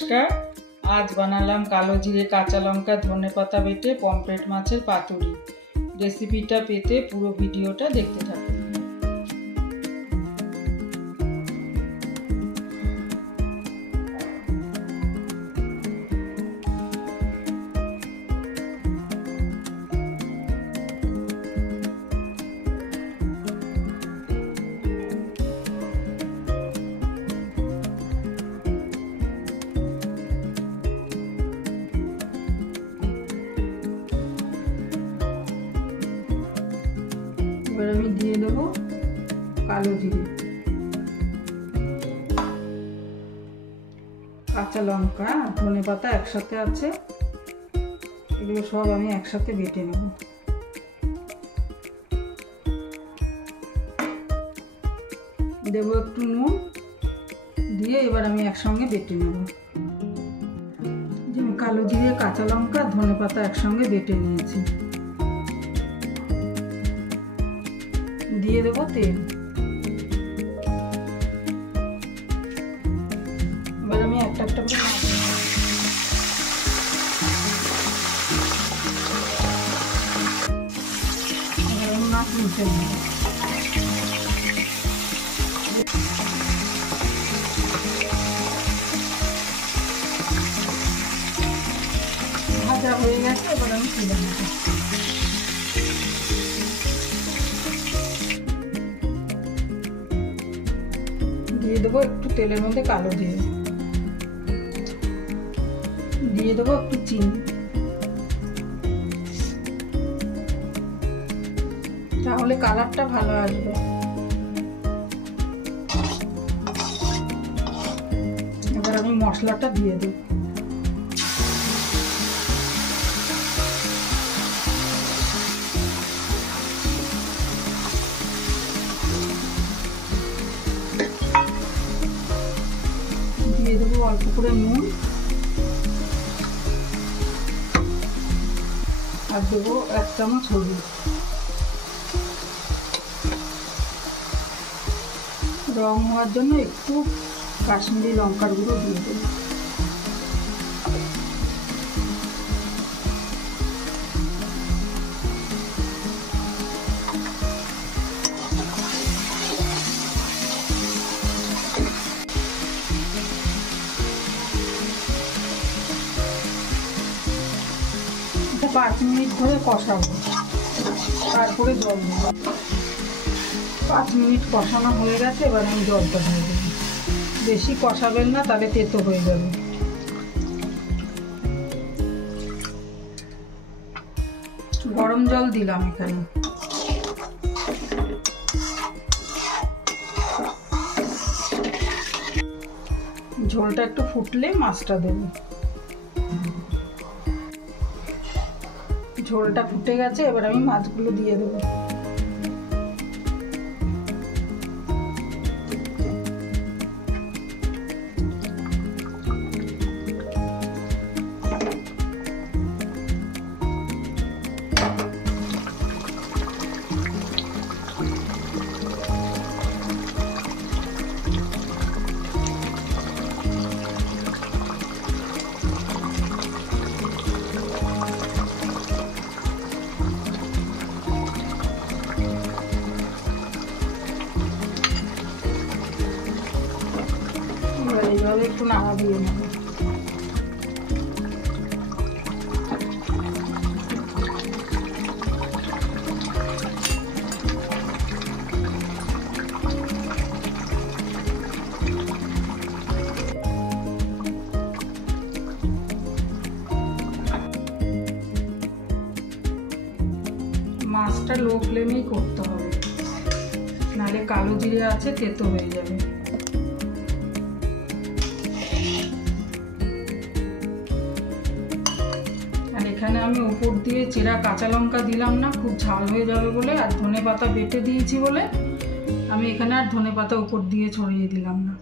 নমস্কার। আজ বানালাম কালো জিরে কাঁচা লঙ্কা ধনে পাতা বেটে পমফ্রেট মাছের পাতুরি। রেসিপিটা পেতে পুরো ভিডিওটা দেখতে থাকুন। এবার আমি দিয়ে দেবো কালো জিরে, কাঁচা লঙ্কা, ধনে পাতা একসাথে আছে, এগুলো সব আমি একসাথে বেটে নেব। দেবো একটু নুন দিয়ে এবার আমি একসঙ্গে বেটে নেব। যে কালো জিরে কাঁচা লঙ্কা ধনে পাতা একসঙ্গে বেটে নিয়েছি। দিয়ে দেবো তেল। এবার আমি একটা একটা করে মাছ মুছে নেব। ভাজা হয়ে গেছে, এবার আমি তুলে নেব। দিয়ে দেবো একটু তেলের মধ্যে কালো জিরে, দিয়ে দেবো একটু চিনি, তাহলে কালারটা ভালো আসবে। এবার আমি মশলাটা দিয়ে দেব। দিয়ে দেবো অল্প করে নুন, আর দেবো 1 চামচ হলুদ। রং হওয়ার জন্য একটু কাশ্মীরি লঙ্কার গুঁড়ো দিয়ে দেবো। এটা 5 মিনিট ধরে কষাবো, তারপরে জল দেবো। 5 মিনিট কষানো হয়ে গেছে, এবার আমি জলটা দিয়ে দেবো। বেশি কষাবেন না, তাহলে তেতো হয়ে যাবে। গরম জল দিলাম এখানে। ঝোলটা একটু ফুটলে মাছটা দেবো। ঝোলটা ফুটে গেছে, এবার আমি মাছগুলো দিয়ে দেবো। এইভাবে একটু নাড়া দিয়ে নেব। মাছটা লো ফ্লেমেই করতে হবে, নাহলে কালো জিরে আছে, তেতো হয়ে যাবে। এখানে আমি উপর দিয়ে চেরা কাঁচা লঙ্কা দিলাম না, খুব ঝাল হয়ে যাবে বলে, আর ধনে পাতা বেটে দিয়েছি বলে আমি এখানে আর ধনে পাতা উপর দিয়ে ছড়িয়ে দিলাম না।